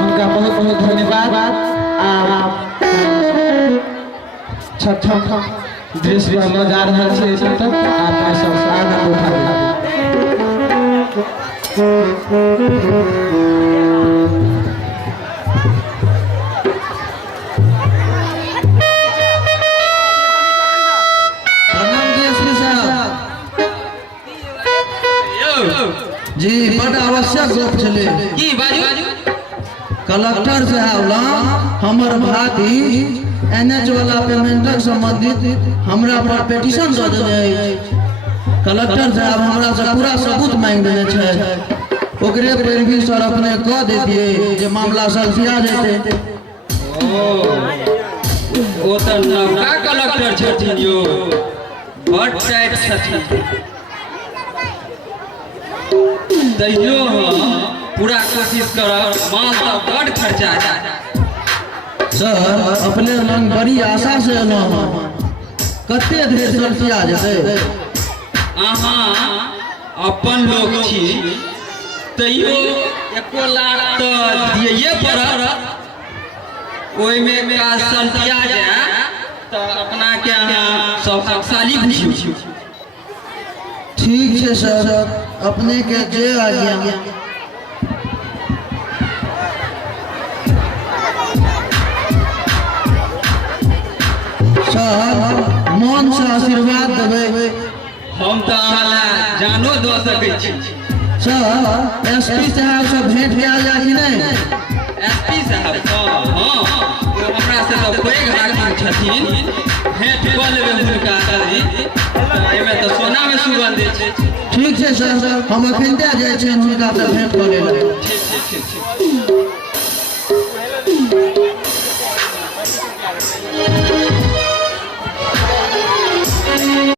उनका बहुत बहुत धन्यवाद। छठ दृश्य बनने जा रहा है तब आपका सबसे आनंद उठावे। जी बड़ आवश्यक गप चले की बाजू कलेक्टर साहब हमर भाभी एनएच वाला पेमेंटक संबंधित हमरा पर पिटीशन दे देने कलेक्टर साहब हमरा से पूरा सबूत मांग देने छै ओकरे पर भी सर अपने कह देतिए जे मामला सलसिया जेते। ओ त नवका कलेक्टर छथिन यो बड़ टाइट छथिन तैयो हम पूरा कोशिश करब माल तो बड़ खर्चा जाए। सर अपने लंग बड़ी आशा से एलहुँ कते देर सलसिया जेतै अहाँ अपन लोग छी तैयो 1 लाख तो दिए पड़त ओइ में काज सलसिया जाए तो अपना के अहाँ सब साली बुझियो। ठीक है सर अपने के जे आज्ञा। सर मन से आशीर्वाद देवे हम तो अहाँ जानो दो सकै छी। सर एसपी साहब से भेंट भए जा कि नहीं? एसपी साहब हाँ वो हमरा से तो पैघ आदमी छथिन भेंट कऽ लेबै हुनका एहिमे तो सोना में सुगंध छै। ठीक है सर हम अखन दे जाए छी हुनका से भेंट कऽ लेबै। ठीक।